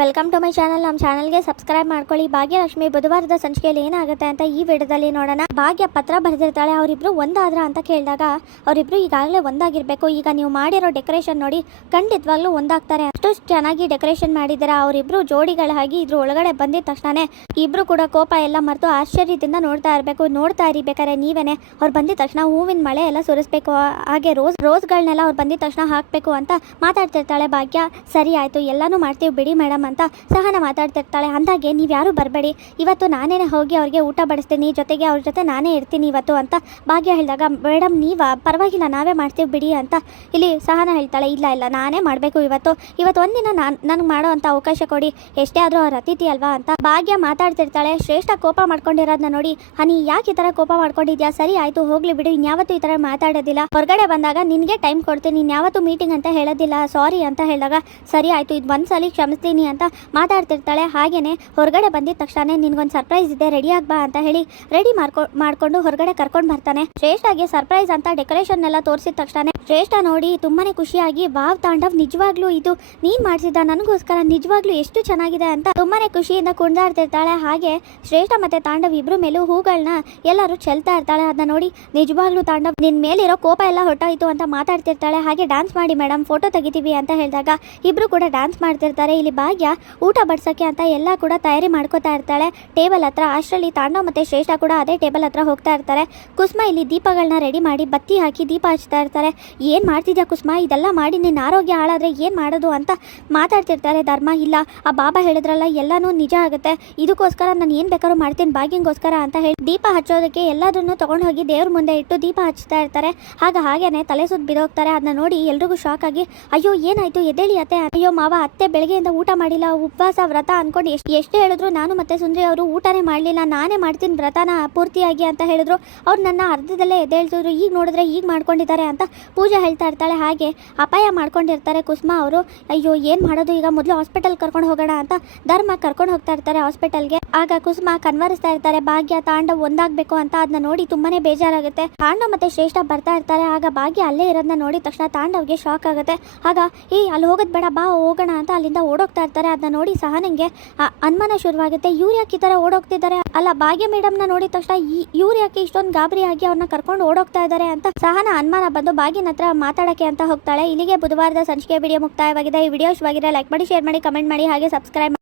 Welcome to my channel. ನಮ್ಮ ಚಾನಲ್ಗೆ subscribe ಮಾಡ್ಕೊಳ್ಳಿ. ಭಾಗ್ಯಲಕ್ಷ್ಮಿ ಬುಧವಾರದ ಸಂಚಿಕೆಯಲ್ಲಿ ಏನಾಗುತ್ತೆ ಅಂತ ಈ ವಿಡಿಯೋದಲ್ಲಿ ನೋಡೋಣ. ಭಾಗ್ಯ ಪತ್ರ ಬರೆದಿರ್ತಾಳೆ, ಅವರಿಬ್ರು ಒಂದಾದ್ರ ಅಂತ ಕೇಳಿದಾಗ ಅವರಿಬ್ರು ಈಗಾಗಲೇ ಒಂದಾಗಿರ್ಬೇಕು. ಈಗ ನೀವು ಮಾಡಿರೋ ಡೆಕೋರೇಷನ್ ನೋಡಿ ಖಂಡಿತವಾಗ್ಲೂ ಒಂದಾಗ್ತಾರೆ. ಅಷ್ಟು ಚೆನ್ನಾಗಿ ಡೆಕೋರೇಷನ್ ಮಾಡಿದ್ದೀರಾ. ಅವರಿಬ್ರು ಜೋಡಿಗಳಾಗಿ ಇದ್ರ ಒಳಗಡೆ ಬಂದಿದ ತಕ್ಷಣ ಇಬ್ರು ಕೂಡ ಕೋಪ ಎಲ್ಲ ಮರೆತು ಆಶ್ಚರ್ಯದಿಂದ ನೋಡ್ತಾ ಇರಬೇಕು. ನೋಡ್ತಾ ಇರಿಬೇಕಾದ್ರೆ ನೀವೇನೆ ಅವ್ರು ಬಂದಿದ ತಕ್ಷಣ ಹೂವಿನ ಮಳೆ ಎಲ್ಲ ಸುರಿಸ್ಬೇಕು, ಹಾಗೆ ರೋಸ್ಗಳನ್ನೆಲ್ಲ ಅವ್ರು ಬಂದಿದ ತಕ್ಷಣ ಹಾಕಬೇಕು ಅಂತ ಮಾತಾಡ್ತಿರ್ತಾಳೆ ಭಾಗ್ಯ. ಸರಿ ಆಯ್ತು, ಎಲ್ಲಾನು ಮಾಡ್ತೀವಿ ಬಿಡಿ ಮೇಡಮ್ ಅಂತ ಸಹನ ಮಾತಾಡ್ತಿರ್ತಾಳೆ. ಅಂದಾಗೆ ನೀವು ಯಾರು ಬರಬೇಡಿ, ಇವತ್ತು ನಾನೇನೆ ಹೋಗಿ ಅವ್ರಿಗೆ ಊಟ ಬಡಿಸ್ತೀನಿ, ಜೊತೆಗೆ ಅವ್ರ ಜೊತೆ ನಾನೇ ಇರ್ತೀನಿ ಇವತ್ತು ಅಂತ ಭಾಗ್ಯ ಹೇಳಿದಾಗ ಮೇಡಮ್ ನೀವ ಪರವಾಗಿಲ್ಲ ನಾವೇ ಮಾಡ್ತೀವಿ ಬಿಡಿ ಅಂತ ಇಲ್ಲಿ ಸಹನ ಹೇಳ್ತಾಳೆ. ಇಲ್ಲ ಇಲ್ಲ ನಾನೇ ಮಾಡಬೇಕು ಇವತ್ತು ಒಂದಿನ ನನಗೆ ಮಾಡೋ ಅಂತ ಅವಕಾಶ ಕೊಡಿ, ಎಷ್ಟೇ ಆದರೂ ಅವ್ರ ಅತಿಥಿ ಅಲ್ವಾ ಅಂತ ಭಾಗ್ಯ ಮಾತಾಡ್ತಿರ್ತಾಳೆ. ಶ್ರೇಷ್ಠ ಕೋಪ ಮಾಡ್ಕೊಂಡಿರೋದನ್ನ ನೋಡಿ ಹನಿ ಯಾಕೆ ಈ ಥರ ಕೋಪ ಮಾಡ್ಕೊಂಡಿದ್ಯಾ, ಸರಿ ಆಯಿತು ಹೋಗ್ಲಿ ಬಿಡು, ಇನ್ಯಾವತ್ತೂ ಈ ಥರ ಮಾತಾಡೋದಿಲ್ಲ, ಹೊರಗಡೆ ಬಂದಾಗ ನಿನಗೆ ಟೈಮ್ ಕೊಡ್ತೀನಿ, ಇನ್ಯಾವತ್ತೂ ಮೀಟಿಂಗ್ ಅಂತ ಹೇಳೋದಿಲ್ಲ, ಸಾರಿ ಅಂತ ಹೇಳಿದಾಗ ಸರಿ ಆಯಿತು ಇದು ಒಂದ್ಸಲಿ ಕ್ಷಮಿಸ್ತೀನಿ ಅಂತ ಮಾತಾಡ್ತಿರ್ತಾಳೆ. ಹಾಗೇನೆ ಹೊರಗಡೆ ಬಂದಿದ ತಕ್ಷಣ ನಿನ್ಗೊಂದು ಸರ್ಪ್ರೈಸ್ ಇದೆ ರೆಡಿ ಆಗ್ಬಾ ಅಂತ ಹೇಳಿ ರೆಡಿ ಮಾಡ್ಕೊಂಡು ಹೊರಗಡೆ ಕರ್ಕೊಂಡು ಬರ್ತಾನೆ. ಶ್ರೇಷ್ಠಗೆ ಸರ್ಪ್ರೈಸ್ ಅಂತ ಡೆಕೋರೇಷನ್ ಎಲ್ಲ ತೋರಿಸಿದ ತಕ್ಷಣ ಶ್ರೇಷ್ಠ ನೋಡಿ ತುಂಬಾನೇ ಖುಷಿಯಾಗಿ ವಾವ್ ತಾಂಡವ್ ನಿಜವಾಗ್ಲೂ ಇದು ನೀನ್ ಮಾಡಿಸಿದ ನನಗೋಸ್ಕರ ನಿಜವಾಗ್ಲೂ ಎಷ್ಟು ಚೆನ್ನಾಗಿದೆ ಅಂತ ತುಂಬಾನೇ ಖುಷಿಯಿಂದ ಕುಣಿದಾಡ್ತಿರ್ತಾಳೆ. ಹಾಗೆ ಶ್ರೇಷ್ಠ ಮತ್ತೆ ತಾಂಡವ್ ಇಬ್ರು ಮೇಲೂ ಹೂಗಳನ್ನ ಎಲ್ಲರೂ ಚೆಲ್ತಾ ಇರ್ತಾಳೆ. ಅದನ್ನ ನೋಡಿ ನಿಜವಾಗ್ಲೂ ತಾಂಡವ್ ನಿನ್ ಮೇಲಿರೋ ಕೋಪ ಎಲ್ಲ ಹೊಟ್ಟಾಯ್ತು ಅಂತ ಮಾತಾಡ್ತಿರ್ತಾಳೆ. ಹಾಗೆ ಡ್ಯಾನ್ಸ್ ಮಾಡಿ ಮೇಡಮ್ ಫೋಟೋ ತೆಗಿತೀವಿ ಅಂತ ಹೇಳಿದಾಗ ಇಬ್ರು ಕೂಡ ಡ್ಯಾನ್ಸ್ ಮಾಡ್ತಿರ್ತಾರೆ. ಇಲ್ಲಿ ಭಾಗ್ಯ ಊಟ ಬಡ್ಸಕ್ಕೆ ಅಂತ ಎಲ್ಲ ಕೂಡ ತಯಾರಿ ಮಾಡ್ಕೋತಾ ಇರ್ತಾಳೆ ಟೇಬಲ್ ಹತ್ರ. ಅಷ್ಟರಲ್ಲಿ ತಾಂಡವ್ ಮತ್ತೆ ಶ್ರೇಷ್ಠ ಕೂಡ ಅದೇ ಟೇಬಲ್ ಹತ್ರ ಹೋಗ್ತಾ ಇರ್ತಾರೆ. ಕುಸುಮ ಇಲ್ಲಿ ದೀಪಗಳನ್ನ ರೆಡಿ ಮಾಡಿ ಬತ್ತಿ ಹಾಕಿ ದೀಪ ಹಚ್ತಾ ಇರ್ತಾರೆ. ಏನ್ ಮಾಡ್ತಿದ್ಯಾ ಕುಸುಮ, ಇದೆಲ್ಲ ಮಾಡಿ ನಿನ್ನ ಆರೋಗ್ಯ ಹಾಳಾದ್ರೆ ಏನ್ ಮಾಡೋದು ಅಂತ ಮಾತಾಡ್ತಿರ್ತಾರೆ. ಧರ್ಮ ಇಲ್ಲ ಆ ಬಾಬಾ ಹೇಳಿದ್ರಲ್ಲ ಎಲ್ಲಾನು ನಿಜ ಆಗುತ್ತೆ, ಇದಕ್ಕೋಸ್ಕರ ನಾನು ಏನ್ ಬೇಕಾದ್ರೂ ಮಾಡ್ತೀನಿ ಭಾಗ್ಯಂಗೋಸ್ಕರ ಅಂತ ಹೇಳಿ ದೀಪ ಹಚ್ಚೋದಕ್ಕೆ ಎಲ್ಲದನ್ನು ತಗೊಂಡು ಹೋಗಿ ದೇವ್ರ ಮುಂದೆ ಇಟ್ಟು ದೀಪ ಹಚ್ತಾ ಇರ್ತಾರೆ. ಹಾಗೇನೆ ತಲೆ ಸುತ್ತ ಬಿದೋಗ್ತಾರೆ. ಅದನ್ನ ನೋಡಿ ಎಲ್ರಿಗೂ ಶಾಕ್ ಆಗಿ ಅಯ್ಯೋ ಏನಾಯ್ತು ಎದ್ದೇಳಿ ಅತ್ತೆ, ಅಯ್ಯೋ ಮಾವ ಅತ್ತೆ ಬೆಳಗ್ಗೆಯಿಂದ ಊಟ ಮಾಡಿಲ್ಲ, ಉಪವಾಸ ವ್ರತ ಅನ್ಕೊಂಡು ಎಷ್ಟು ಹೇಳಿದ್ರು ನಾನು ಮತ್ತೆ ಸುಂದ್ರಿ ಅವರು ಊಟನೇ ಮಾಡಲಿಲ್ಲ, ನಾನೇ ಮಾಡ್ತೀನಿ ವ್ರತನ ಪೂರ್ತಿಯಾಗಿ ಅಂತ ಹೇಳಿದ್ರು. ಅವ್ರು ನನ್ನ ಅರ್ಧದಲ್ಲೇ ಎದ್ದೇಳ್ತಿದ್ರು, ಈಗ ನೋಡಿದ್ರೆ ಈಗ ಮಾಡ್ಕೊಂಡಿದ್ದಾರೆ ಅಂತ ಪೂಜೆ ಹೇಳ್ತಾ ಇರ್ತಾಳೆ. ಹಾಗೆ ಅಪಾಯ ಮಾಡ್ಕೊಂಡಿರ್ತಾರೆ ಕುಸುಮ ಅವರು. ಅಯ್ಯೋ ಏನ್ ಮಾಡೋದು ಈಗ, ಮೊದಲು ಹಾಸ್ಪಿಟಲ್ ಕರ್ಕೊಂಡು ಹೋಗೋಣ ಅಂತ ಧರ್ಮ ಕರ್ಕೊಂಡು ಹೋಗ್ತಾ ಇರ್ತಾರೆ ಹಾಸ್ಪಿಟಲ್ಗೆ. ಆಗ ಕುಸುಮ ಕನ್ವರಿಸ್ತಾ ಇರ್ತಾರೆ ಭಾಗ್ಯ ತಾಂಡವ್ ಒಂದಾಗಬೇಕು ಅಂತ. ಅದನ್ನ ನೋಡಿ ತುಂಬಾನೇ ಬೇಜಾರಾಗುತ್ತೆ. ತಾಂಡವ್ ಮತ್ತೆ ಶ್ರೇಷ್ಠ ಬರ್ತಾ ಇರ್ತಾರೆ. ಆಗ ಭಾಗ್ಯ ಅಲ್ಲೇ ಇರೋದನ್ನ ನೋಡಿ ತಕ್ಷಣ ತಾಂಡವ್ಗೆ ಶಾಕ್ ಆಗುತ್ತೆ. ಆಗ ಅಲ್ಲಿ ಹೋಗೋದ್ ಬೇಡ ಬಾ ಹೋಗೋಣ ಅಂತ ಅಲ್ಲಿಂದ ಓಡೋಗ್ತಾ ಇರ್ತಾರೆ. ಅದನ್ನ ನೋಡಿ ಸಹನಂಗೆ ಅನುಮಾನ ಶುರುವಾಗುತ್ತೆ. ಇವ್ರು ಯಾಕೆ ಈ ತರ ಓಡೋಗ್ತಿದ್ದಾರೆ, ಅಲ್ಲ ಭಾಗ್ಯ ಮೇಡಮ್ನ ನೋಡಿದ ತಕ್ಷಣ ಇವ್ರು ಯಾಕೆ ಇಷ್ಟೊಂದು ಗಾಬರಿ ಆಗಿ ಅವ್ರನ್ನ ಕರ್ಕೊಂಡು ಓಡೋಗ್ತಾ ಇದ್ದಾರೆ ಅಂತ ಸಹನ ಅನುಮಾನ ಬಂದು ಭಾಗ್ಯನ ಹತ್ರ ಮಾತಾಡಕ್ಕೆ ಅಂತ ಹೋಗ್ತಾಳೆ. ಇಲ್ಲಿಗೆ ಬುಧವಾರದ ಸಂಚಿಕೆ ವಿಡಿಯೋ ಮುಕ್ತಾಯವಾಗಿದೆ. ಈ ವಿಡಿಯೋ ಇಷ್ಟವಾಗಿದ್ರೆ ಲೈಕ್ ಮಾಡಿ, ಶೇರ್ ಮಾಡಿ, ಕಮೆಂಟ್ ಮಾಡಿ, ಹಾಗೆ ಸಬ್ಸ್ಕ್ರೈಬ್